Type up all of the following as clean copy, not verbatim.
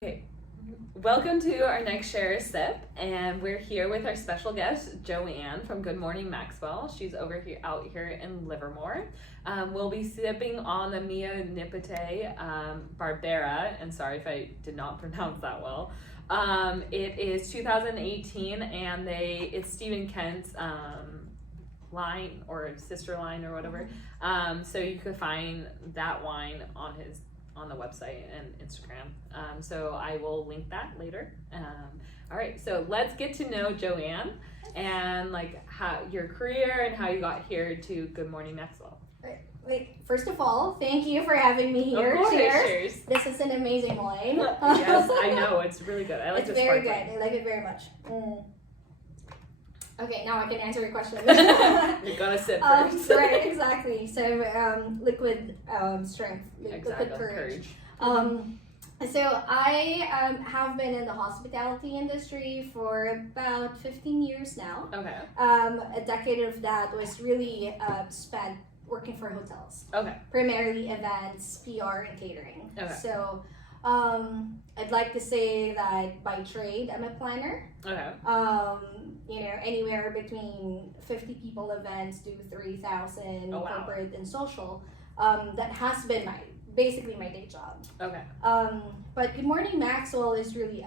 Okay, welcome to our next Share Sip, and we're here with our special guest, Joanne from Good Morning Maxwell. She's out here in Livermore. We'll be sipping on the Mia Nipote Barbera, and sorry if I did not pronounce that well. It is 2018, and it's Stephen Kent's line or sister line or whatever. So you could find that wine on the website and Instagram. So I will link that later. All right, so let's get to know Joanne and how your career and how you got here to Good Morning Maxwell. Wait, first of all, thank you for having me here. Of course, cheers. This is an amazing wine. Yes, I know, it's really good. I like it's the very sparkling. good. I like it very much. Okay, now I can answer your question. You gotta sip first. Right, exactly. So liquid strength, liquid courage. So I have been in the hospitality industry for about 15 years now. Okay. A decade of that was really spent working for hotels. Okay. Primarily events, PR, and catering. Okay. So I'd like to say that by trade, I'm a planner. Okay. Anywhere between 50 people events to 3,000 corporate and social. That has been basically my day job. Okay. But Good Morning Maxwell is really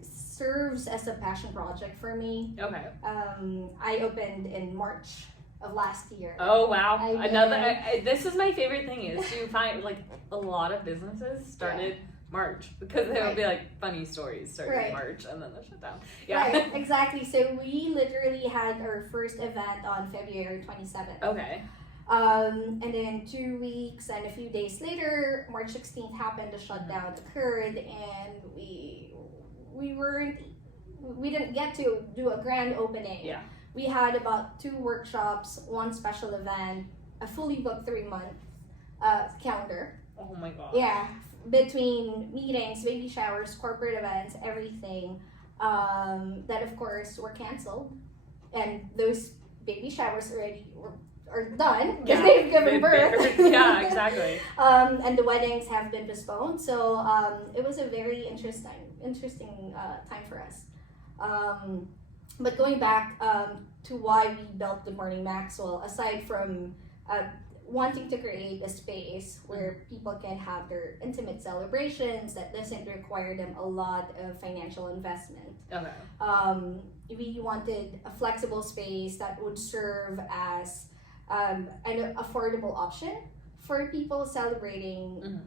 serves as a passion project for me. Okay. I opened in March of last year. Oh wow! This is my favorite thing is you find a lot of businesses started March because there would be funny stories starting March and then they shut down. Yeah. Right, exactly. So we literally had our first event on February 27th. Okay. And then 2 weeks and a few days later, March 16th happened, the shutdown occurred, and we didn't get to do a grand opening. Yeah. We had about 2 workshops, 1 special event, a fully booked 3-month calendar. Oh my god. Yeah, between meetings, baby showers, corporate events, everything, that of course were canceled, and those baby showers are done because they've given birth. Yeah, exactly. And the weddings have been postponed, so it was a very interesting time for us. But going back to why we built Good Morning Maxwell, aside from wanting to create a space where people can have their intimate celebrations that doesn't require them a lot of financial investment. Okay. We wanted a flexible space that would serve as an affordable option for people celebrating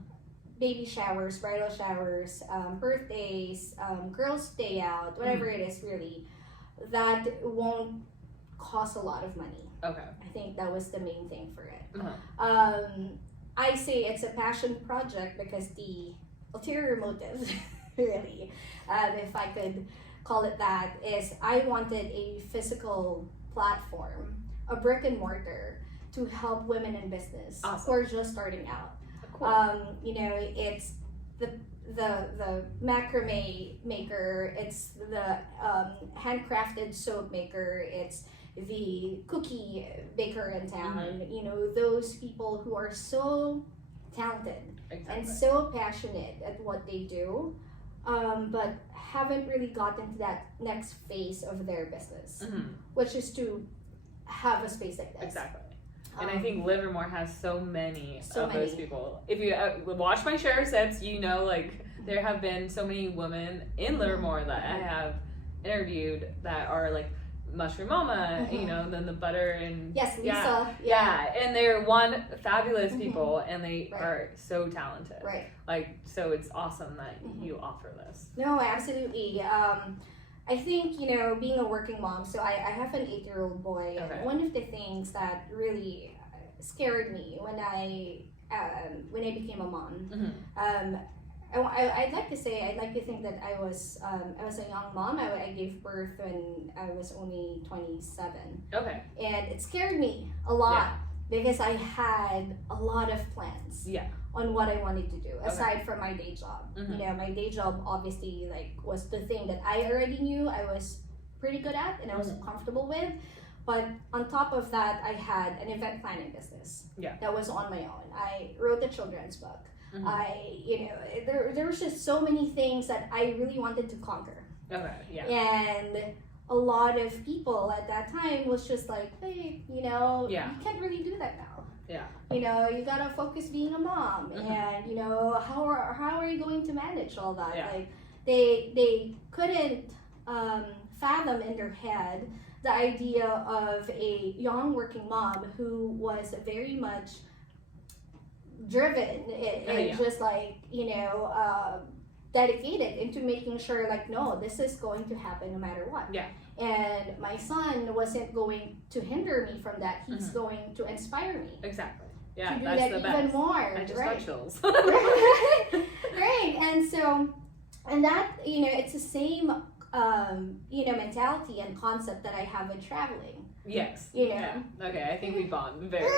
baby showers, bridal showers, birthdays, girls' day out, whatever it is really, that won't cost a lot of money. Okay. I think that was the main thing for it. I say it's a passion project because the ulterior motive, really, if I could call it that, is I wanted a physical platform, a brick and mortar, to help women in business who are just starting out. Cool. It's the macrame maker, it's the handcrafted soap maker, it's the cookie baker in town, those people who are so talented and so passionate at what they do, but haven't really gotten to that next phase of their business, which is to have a space like this. Exactly. And I think Livermore has so many of those people. If you watch my Share Sips, there have been so many women in Livermore that I have interviewed that are Mushroom Mama, then the butter and Lisa. Yeah, and they're fabulous people, and they are so talented. Right. So it's awesome that you offer this. No, absolutely. I think, being a working mom, so I have an 8-year-old boy. Okay. One of the things that really scared me when I became a mom, I'd like to think that I was a young mom. I gave birth when I was only 27. Okay. And it scared me a lot because I had a lot of plans. Yeah. On what I wanted to do aside from my day job. My day job obviously was the thing that I already knew I was pretty good at and I was comfortable with. But on top of that, I had an event planning business that was on my own. I wrote a children's book. There was just so many things that I really wanted to conquer. Okay, yeah. And a lot of people at that time was just like, hey, you can't really do that now. Yeah. You gotta focus being a mom, and how are you going to manage all that? Yeah. Like they couldn't fathom in their head the idea of a young working mom who was very much driven and just like dedicated into making sure like, no, this is going to happen no matter what. Yeah. And my son wasn't going to hinder me from that. He's going to inspire me. Exactly. Yeah, to do that's that the even best. more. I just got chills. Right. And that, it's the same, mentality and concept that I have with traveling. Yes. Yeah. Okay, I think we bond very well.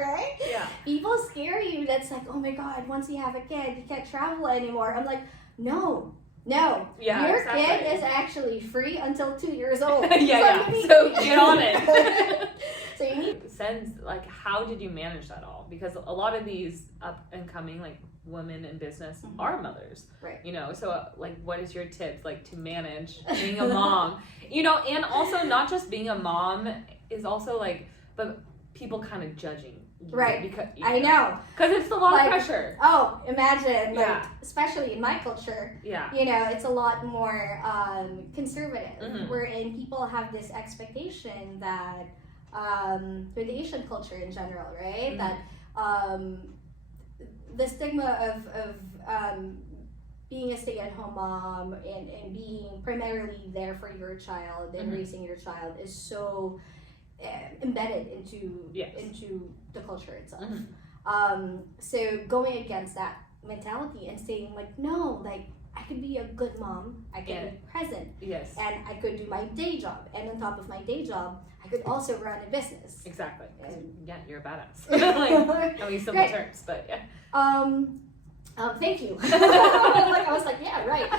Right? Yeah. People scare you. That's like, oh my God, once you have a kid, you can't travel anymore. I'm like, no. Yeah, your kid is actually free until 2 years old. So get on it. So you need like, how did you manage that all? Because a lot of these up and coming like women in business are mothers, right? So like, what is your tips like to manage being a mom? And also not just being a mom is also like, but people kind of judging. Right, because I know. Because it's a lot of pressure. Oh, imagine, especially in my culture, yeah, it's a lot more conservative, wherein people have this expectation that, with the Asian culture in general, right, that the stigma of being a stay-at-home mom and being primarily there for your child and raising your child is so embedded into the culture itself. So going against that mentality and saying like, no, like I could be a good mom, I could be present, yes, and I could do my day job, and on top of my day job I could also run a business. Exactly. Yeah, you're a badass. Like, I mean, simple terms, but yeah. Thank you. I was like, yeah, right.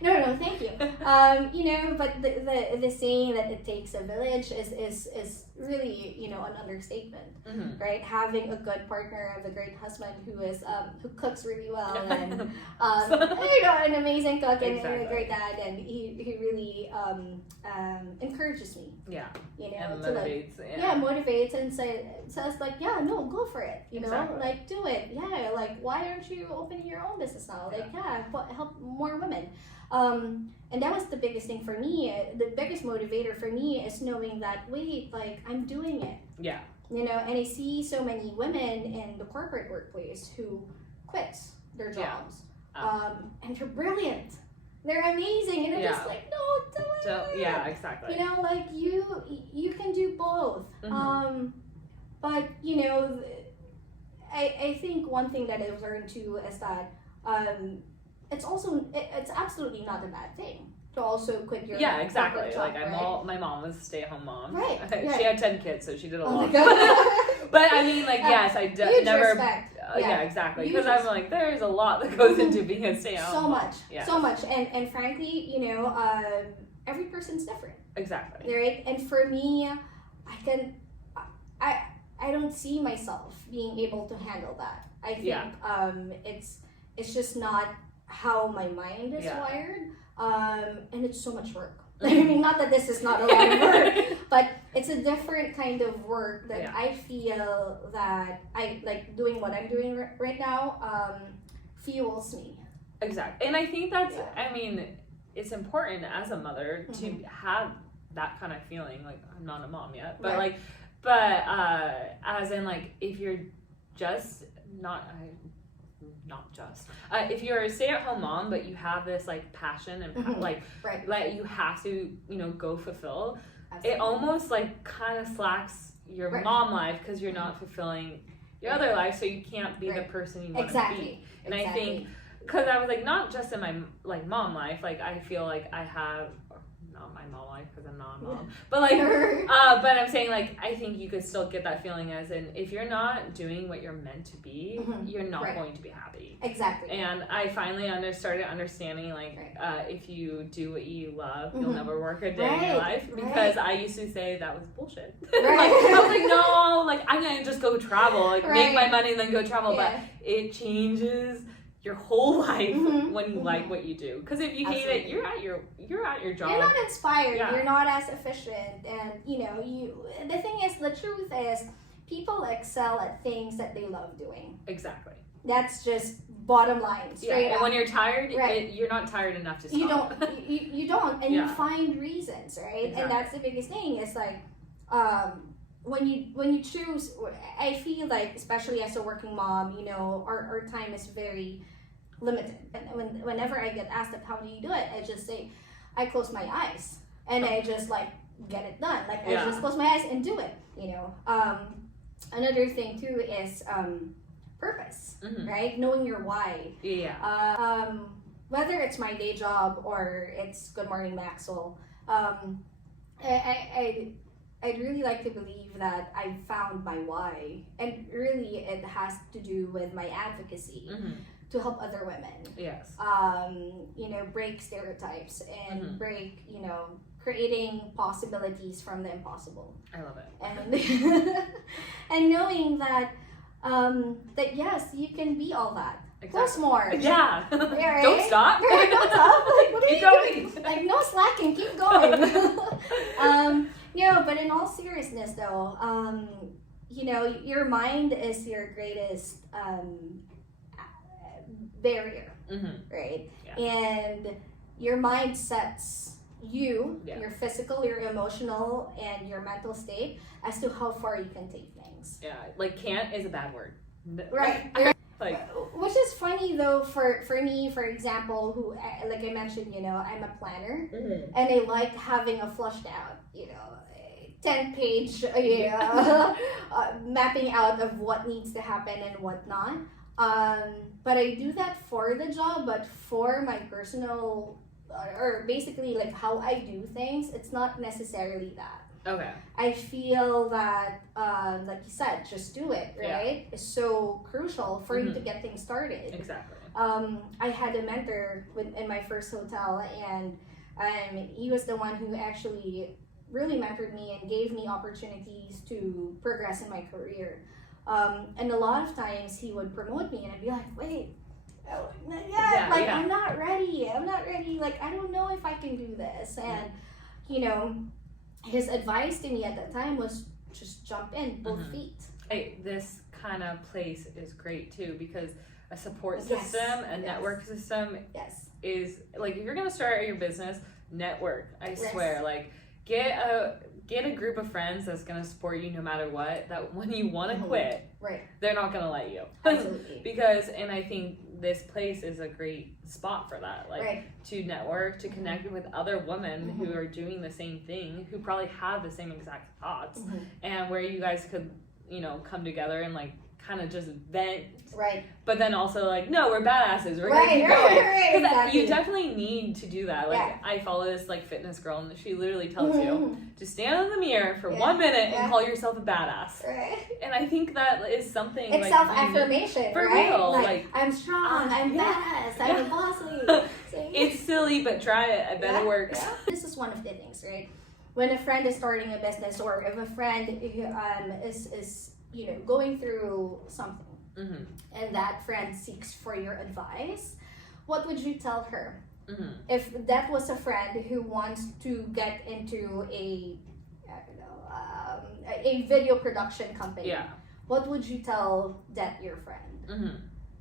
No, thank you. But the saying that it takes a village is really, an understatement, right? Having a good partner, a great husband who cooks really well, and an amazing cook and a great dad, and he really encourages me. Yeah. And motivates. Motivates and says like, yeah, no, go for it. Exactly. Like do it. Yeah, like why aren't you opening your own business now? Like help more women. And that was the biggest thing for me. The biggest motivator for me is knowing that wait, like I'm doing it. Yeah. And I see so many women in the corporate workplace who quit their jobs. And they're brilliant. They're amazing, and they're just like, no, don't. Yeah, exactly. Like you can do both. But I think one thing that I've learned too is that it's absolutely not a bad thing to also quit your exactly. job, like my mom was a stay-at-home mom. Right. She had 10 kids, so she did a lot. Oh But I mean, like, yes, I never. Respect. Yeah, exactly. Because I'm like, there's a lot that goes into being a stay-at-home mom. So much, and frankly, every person's different. Exactly. Right, and for me, I don't see myself being able to handle that. I think it's just not how my mind is wired, and it's so much work. I mean, not that this is not a lot of work, but it's a different kind of work that I feel that I like doing what I'm doing right now fuels me. Exactly. And I think that's, I mean, it's important as a mother to have that kind of feeling. Like, I'm not a mom yet, but as in, like, if you're just if you're a stay-at-home mom, but you have this like passion and that you have to go fulfill. Absolutely. It almost like kind of slacks your mom life because you're not fulfilling your other life, so you can't be the person you want to be. And I think because I was like, not just in my like mom life, like I feel like I have not my mom life because I'm not a mom, but like, but I'm saying like, I think you could still get that feeling as in, if you're not doing what you're meant to be, you're not going to be happy. Exactly. And I finally started understanding like, if you do what you love, you'll never work a day in your life, because I used to say that was bullshit. Like, I was like, no, like I'm gonna just go travel, like make my money and then go travel, but it changes your whole life when you like what you do. Because if you hate it, you're at your job. You're not inspired. You're not as efficient, and you know the thing is, the truth is, people excel at things that they love doing. Exactly. That's just bottom line. Straight up. And when you're tired, you're not tired enough to stop. You don't, and you find reasons, right? Exactly. And that's the biggest thing. It's like when you choose, I feel like, especially as a working mom, you know, our time is very limited. And whenever I get asked how do you do it, I just say, I close my eyes and I just like get it done. Like I just close my eyes and do it, you know. Another thing too is purpose, right? Knowing your why. Whether it's my day job or it's Good Morning Maxwell, I'd really like to believe that I've found my why, and really it has to do with my advocacy to help other women. Yes. You know, break stereotypes and break, you know, creating possibilities from the impossible. I love it. And and knowing that that yes, you can be all that. Exactly. Plus more. Yeah. Right? Don't stop. Right, don't stop. Like, what keep are you going. doing? Like, no slacking. Keep going. No, but in all seriousness, though, you know, your mind is your greatest barrier, right? Yeah. And your mind sets you, your physical, your emotional, and your mental state as to how far you can take things. Yeah, like can't is a bad word. Right. Like, which is funny though for me, for example, who, like I mentioned, you know, I'm a planner and I like having a flushed out, you know, 10-page mapping out of what needs to happen and what not. But I do that for the job, but for my personal, or basically like how I do things, it's not necessarily that. Okay. I feel that, like you said, just do it, right? Is so crucial for you to get things started. Exactly. I had a mentor in my first hotel, and he was the one who actually really mentored me and gave me opportunities to progress in my career. And a lot of times he would promote me, and I'd be like, wait, I'm not ready. Like, I don't know if I can do this. And, you know, his advice to me at that time was just jump in, both feet. Hey, this kind of place is great too, because a support system, a network system is like, if you're going to start your business, network. I swear, like get a group of friends that's going to support you no matter what, that when you want to quit, they're not going to let you. Absolutely. Because, and I think this place is a great spot for that, like to network, to connect with other women who are doing the same thing, who probably have the same exact thoughts, and where you guys could, you know, come together and like kind of just vent, but then also like, no, we're badasses, we're gonna keep going, because you definitely need to do that. Like I follow this like fitness girl, and she literally tells you to stand in the mirror for 1 minute and call yourself a badass, and I think that is something, it's like self-affirmation, for real, like I'm strong, I'm badass, I'm a boss lady. It's silly, but try it. I bet it works. This is one of the things, right? When a friend is starting a business, or if a friend is you know, going through something, and that friend seeks for your advice, what would you tell her? If that was a friend who wants to get into a video production company, what would you tell your friend?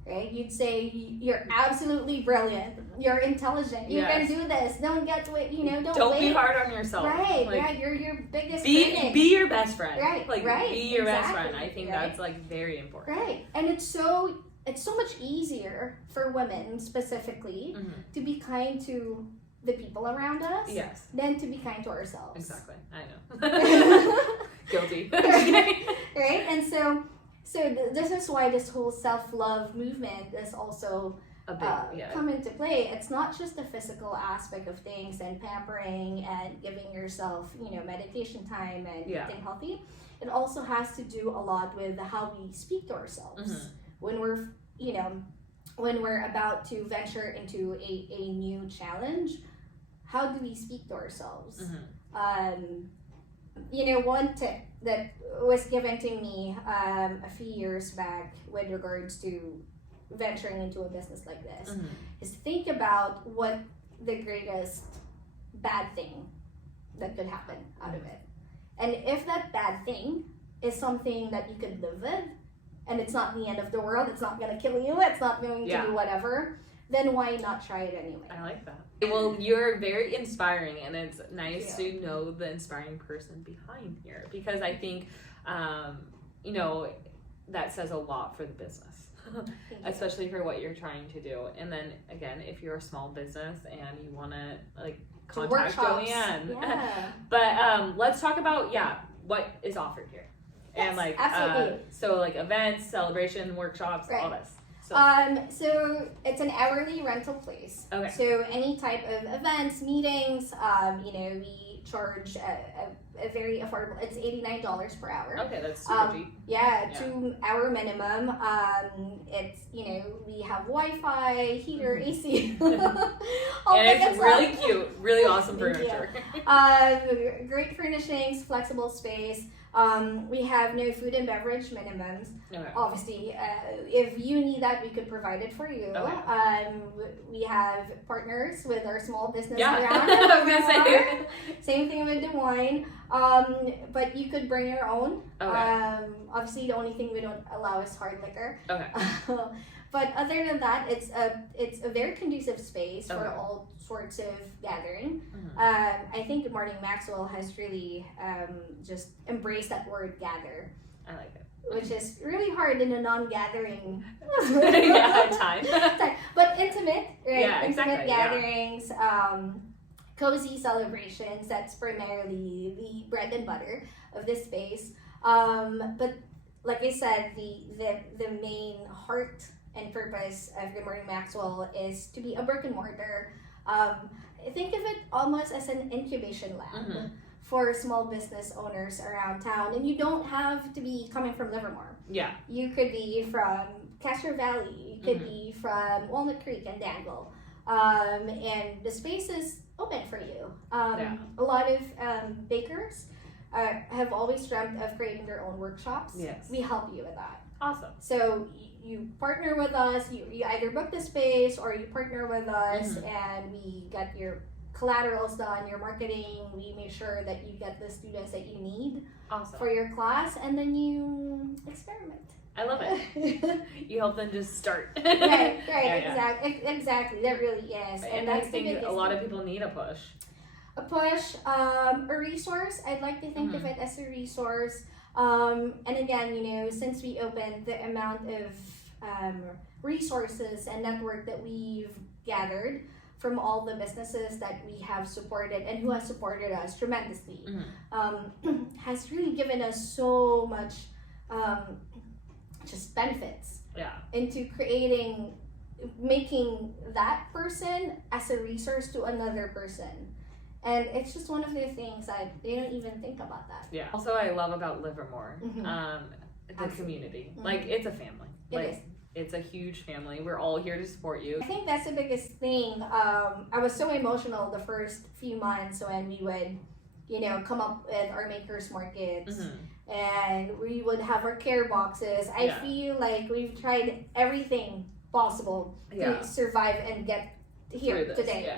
Right? You'd say, you're absolutely brilliant. You're intelligent. You can do this. Don't get wait. You know, don't wait. Be hard on yourself. Right. You're your biggest critic. Be your best friend. Right. Be your best friend. I think that's like very important. Right. And it's so much easier for women specifically to be kind to the people around us than to be kind to ourselves. Exactly. I know. Guilty. Right. And so this is why this whole self-love movement is also come into play. It's not just the physical aspect of things and pampering and giving yourself, meditation time and eating healthy. It also has to do a lot with how we speak to ourselves when we're, when we're about to venture into a new challenge. How do we speak to ourselves? One tip that was given to me a few years back with regards to venturing into a business like this is think about what the greatest bad thing that could happen out of it. And if that bad thing is something that you could live with, and it's not the end of the world, it's not going to kill you, it's not going to do whatever, then why not try it anyway? I like that. Well, you're very inspiring, and it's nice to know the inspiring person behind here, because I think, that says a lot for the business, especially for what you're trying to do. And then again, if you're a small business and you want to contact Joanne. Yeah. But let's talk about what is offered here. Yes, And absolutely. So events, celebration, workshops, all this. So it's an hourly rental place. Okay. So any type of events, meetings, we charge a very affordable. It's $89 per hour. Okay, that's super cheap. Yeah, 2 hour minimum. It's we have Wi-Fi, heater, AC. And it's really cute, really awesome furniture. Great furnishings, flexible space. We have no food and beverage minimums. Okay. Obviously, if you need that, we could provide it for you. Okay. We have partners with our small business Yeah. around. I was gonna say. Same thing with the wine. But you could bring your own. Okay. Obviously, the only thing we don't allow is hard liquor. Okay. But other than that, it's a very conducive space for all sorts of gathering. I think Good Morning Maxwell has really just embraced that word gather. I like it. Which is really hard in a non-gathering time. But intimate, right? Yeah, Intimate exactly, gatherings, cozy celebrations. That's primarily the bread and butter of this space. But like I said, the main heart and purpose of Good Morning Maxwell is to be a brick and mortar. Think of it almost as an incubation lab for small business owners around town. And you don't have to be coming from Livermore. Yeah. You could be from Castro Valley. You could be from Walnut Creek and Danville. And the space is open for you. A lot of bakers have always dreamt of creating their own workshops. Yes. We help you with that. Awesome. So you partner with us, you either book the space or you partner with us and we get your collaterals done, your marketing, we make sure that you get the students that you need for your class, and then you experiment. I love it. You help them just start. Right, exactly. That really is. And I think a lot of people need a push. A resource. I'd like to think of it as a resource. And again, since we opened, the amount of resources and network that we've gathered from all the businesses that we have supported and who has supported us tremendously has really given us so much just benefits into making that person as a resource to another person. And it's just one of the things that they don't even think about that. Yeah. Also, I love about Livermore, the community. Like, it's a family. It is. It's a huge family. We're all here to support you. I think that's the biggest thing. I was so emotional the first few months when we would, come up with our makers markets and we would have our care boxes. I feel like we've tried everything possible to survive and get here today.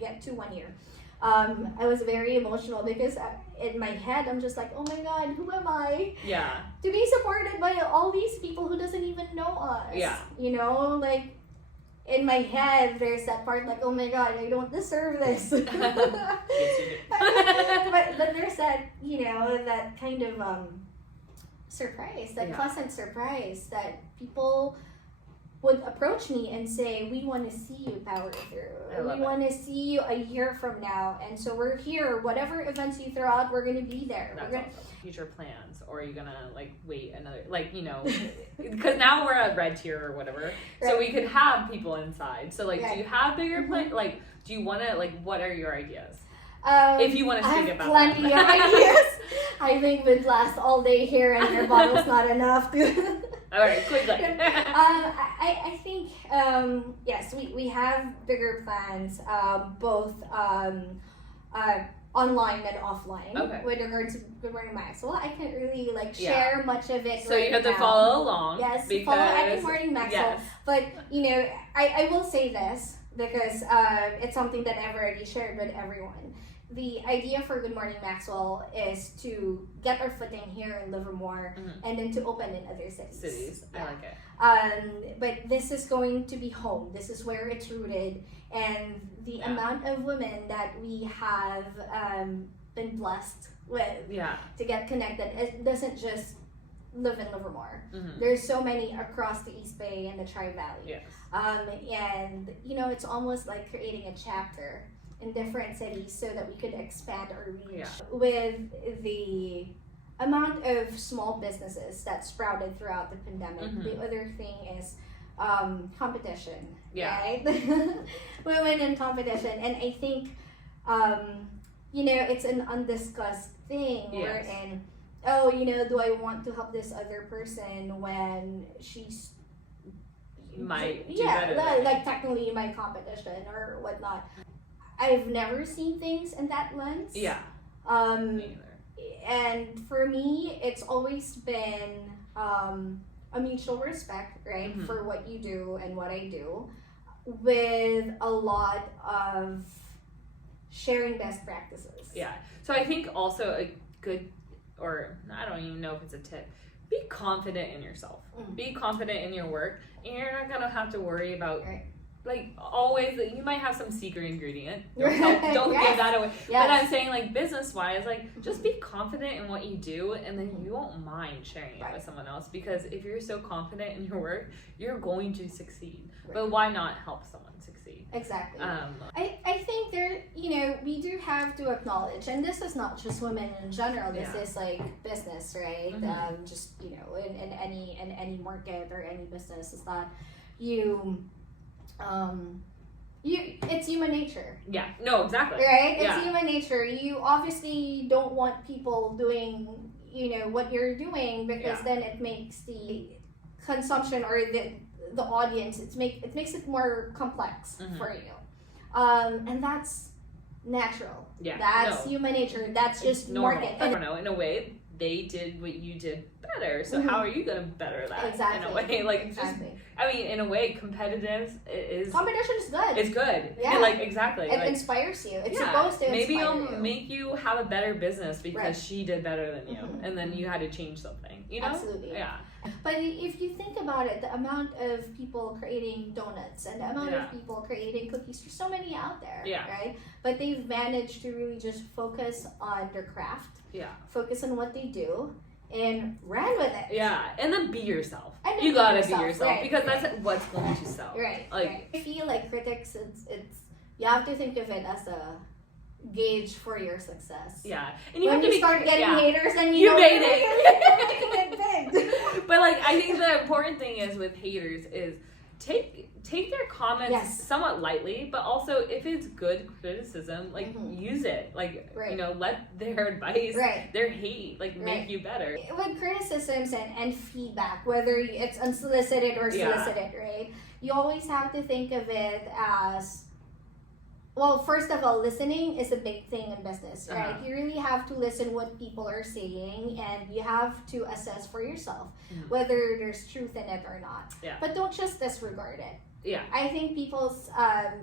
Get to 1 year. I was very emotional because in my head I'm just like, oh my god, who am I? Yeah. To be supported by all these people who doesn't even know us. Yeah. Like in my head there's that part like, oh my god, I don't deserve this. Yes, you do. but there's that, that kind of surprise, that pleasant surprise that people would approach me and say, we want to see you power through. We want to see you a year from now. And so we're here. Whatever events you throw out, we're going to be there. That's awesome. Future plans, or are you going to like wait another, like, you know, because now we're a red tier or whatever. Right. So we could have people inside. So like, do you have bigger plans? Like, do you want to, like, what are your ideas? If you want to speak about that. I have plenty of ideas. I think we'd last all day here, and your bottle's not enough. All right, quickly. I think, yes, we have bigger plans, both online and offline. Okay. With regards to Good Morning Maxwell, I can't really like share much of it. So you have to follow along. Yes, because... follow at Good Morning Maxwell. Yes. But you know, I will say this because it's something that I've already shared with everyone. The idea for Good Morning Maxwell is to get our footing here in Livermore, and then to open in other cities. I like it. But this is going to be home. This is where it's rooted, and the amount of women that we have been blessed with to get connected. It doesn't just live in Livermore. There's so many across the East Bay and the Tri-Valley. Yes. And you know, it's almost like creating a chapter in different cities so that we could expand our reach. With the amount of small businesses that sprouted throughout the pandemic, the other thing is competition, right? Women in competition. And I think, you know, it's an undiscussed thing wherein, oh, you know, do I want to help this other person when she's might do better like technically my competition or whatnot. I've never seen things in that lens. Me either. And for me, it's always been a mutual respect, right, for what you do and what I do, with a lot of sharing best practices. Yeah. So I think also a good, or I don't even know if it's a tip, be confident in yourself. Be confident in your work, and you're not going to have to worry about... Like, always, you might have some secret ingredient. Don't give that away. Yes. But I'm saying, like, business-wise, like, just be confident in what you do, and then you won't mind sharing it with someone else. Because if you're so confident in your work, you're going to succeed. But why not help someone succeed? Exactly. I think there, you know, we do have to acknowledge, and this is not just women in general. This is like business, right? Just, you know, in any market or any business, is that it's human nature. Yeah, no, exactly. Right? It's human nature. You obviously don't want people doing, you know, what you're doing, because then it makes the consumption or the audience, it makes it more complex for you. And that's natural. Yeah. That's human nature. That's just market. I don't know, in a way, they did what you did better, so how are you going to better that? Exactly. In a way, like, just, I mean, in a way, competition is good. It's good. Yeah. And, like, exactly. It inspires you. It's supposed to maybe inspire it'll make you have a better business because she did better than you, and then you had to change something, you know? Absolutely. Yeah. But if you think about it, the amount of people creating donuts and the amount of people creating cookies, there's so many out there, right? But they've managed to really just focus on their craft, focus on what they do, and ran with it. Yeah, and then be yourself. You gotta be yourself, because that's what's going to sell. Like, I feel like critics, it's you have to think of it as a gauge for your success. Yeah, and when you start getting haters, then you made it. But like, I think the important thing is with haters is take their comments somewhat lightly, but also if it's good criticism, like use it. Like you know, let their advice, their hate, like make you better. With criticisms and feedback, whether it's unsolicited or solicited, right? You always have to think of it as, well, first of all, listening is a big thing in business, right? You really have to listen what people are saying, and you have to assess for yourself whether there's truth in it or not. But don't just disregard it. I think people's,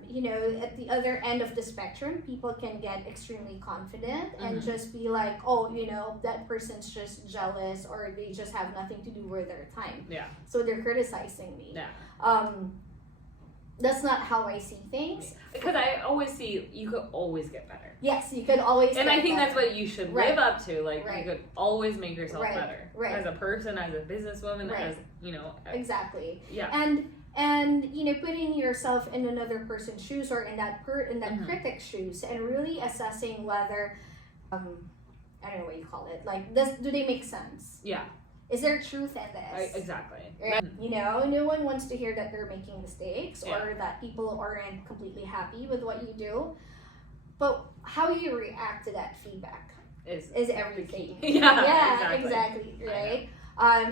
you know, at the other end of the spectrum, people can get extremely confident and just be like, oh, you know, that person's just jealous, or they just have nothing to do with their time. So they're criticizing me. That's not how I see things. Because I always see you could always get better. Yes, you could always and get I think better. That's what you should live up to. Like, you could always make yourself better. As a person, as a businesswoman, as, you know. Exactly. Yeah. And and putting yourself in another person's shoes or in that critic's shoes, and really assessing whether I don't know what you call it, like, do they make sense? Yeah. Is there truth in this? Exactly. Right? No one wants to hear that they're making mistakes or that people aren't completely happy with what you do. But how you react to that feedback is everything. Yeah, exactly. Right?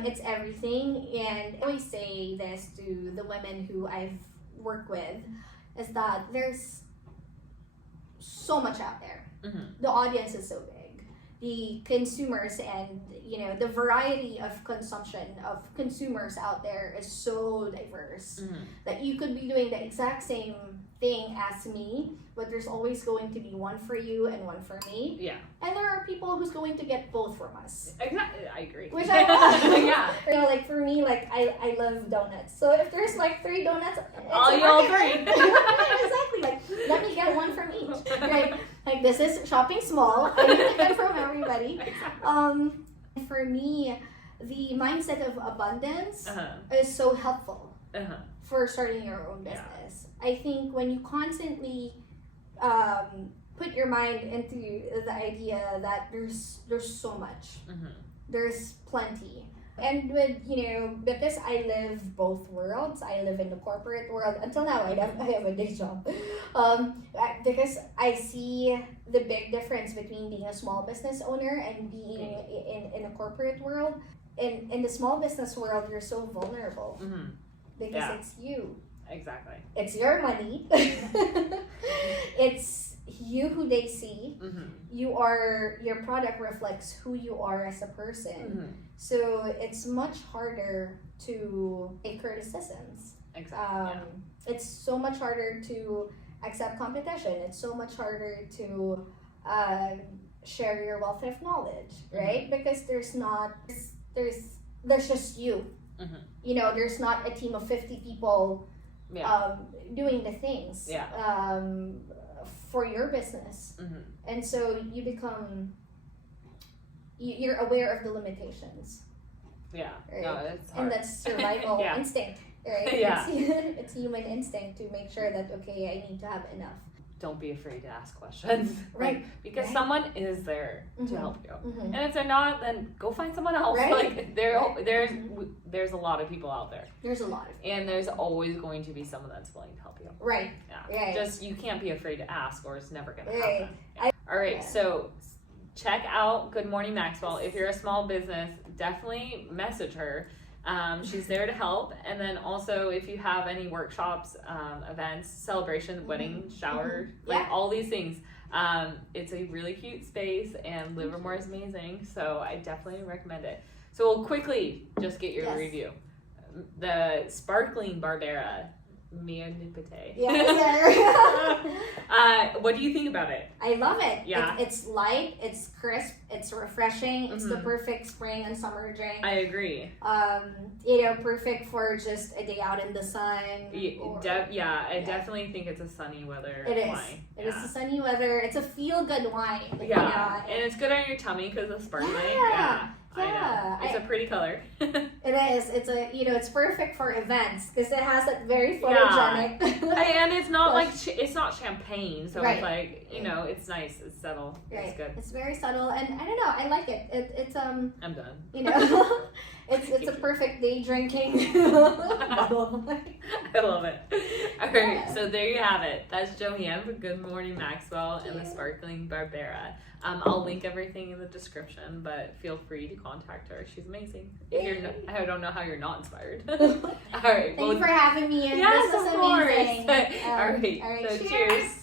It's everything. And I always say this to the women who I've worked with, is that there's so much out there. The audience is so big. The consumers and the variety of consumption of consumers out there is so diverse that you could be doing the exact same thing as me, but there's always going to be one for you and one for me. Yeah. And there are people who's going to get both from us. Exactly. I agree. Which I love. Yeah. Like for me, like I love donuts. So if there's like 3 donuts, I'll eat all 3. Exactly. Like, let me get one from each. Right? Like, this is shopping small. I need to get from everybody. For me, the mindset of abundance is so helpful for starting your own business. I think when you constantly put your mind into the idea that there's so much, there's plenty. And with, because I live both worlds, I live in the corporate world. Until now, I have a day job. Because I see the big difference between being a small business owner and being in a corporate world. In the small business world, you're so vulnerable because it's you. Exactly. It's your money. It's you who they see. Your product reflects who you are as a person. So it's much harder to take criticisms. Exactly. It's so much harder to accept competition. It's so much harder to share your wealth of knowledge, right? Because there's just you. There's not a team of 50 people doing the things for your business. And so you become, you're aware of the limitations. Yeah. Right? No, it's hard. And that's survival instinct, right? Yeah. It's human instinct to make sure that, okay, I need to have enough. Don't be afraid to ask questions. Right. Because someone is there to help you. And if they're not, then go find someone else. Right. Like there's a lot of people out there. There's a lot of people. And there's always going to be someone that's willing to help you. Right. Yeah. Right. Just, you can't be afraid to ask, or it's never going to happen. Yeah. All right. So check out Good Morning Maxwell. If you're a small business, definitely message her. She's there to help. And then also, if you have any workshops, events, celebration, wedding, shower, like all these things, it's a really cute space, and Livermore is amazing. So I definitely recommend it. So we'll quickly just get your review. The Sparkling Barbera, Mia Nipote. What do you think about it? I love it. Yeah. It's light, it's crisp, it's refreshing, it's the perfect spring and summer drink. I agree. Perfect for just a day out in the sun. I definitely think it's a sunny weather wine. It is a sunny weather. It's a feel-good wine. And it's good on your tummy because of sparkling. I know. It's a pretty color. It is. It's it's perfect for events because it has that very photogenic. And it's not it's not champagne, so it's like it's nice. It's subtle. Right. It's good. It's very subtle, and I don't know. I like it. It's I'm done. It's a perfect day drinking bottle. I love it. All right, so there you have it. That's Joanne with Good Morning Maxwell and the Sparkling Barbera. I'll link everything in the description, but feel free to contact her. She's amazing. I don't know how you're not inspired. All right. Thank you for having me. Yes, this was of course. amazing. All right. So cheers.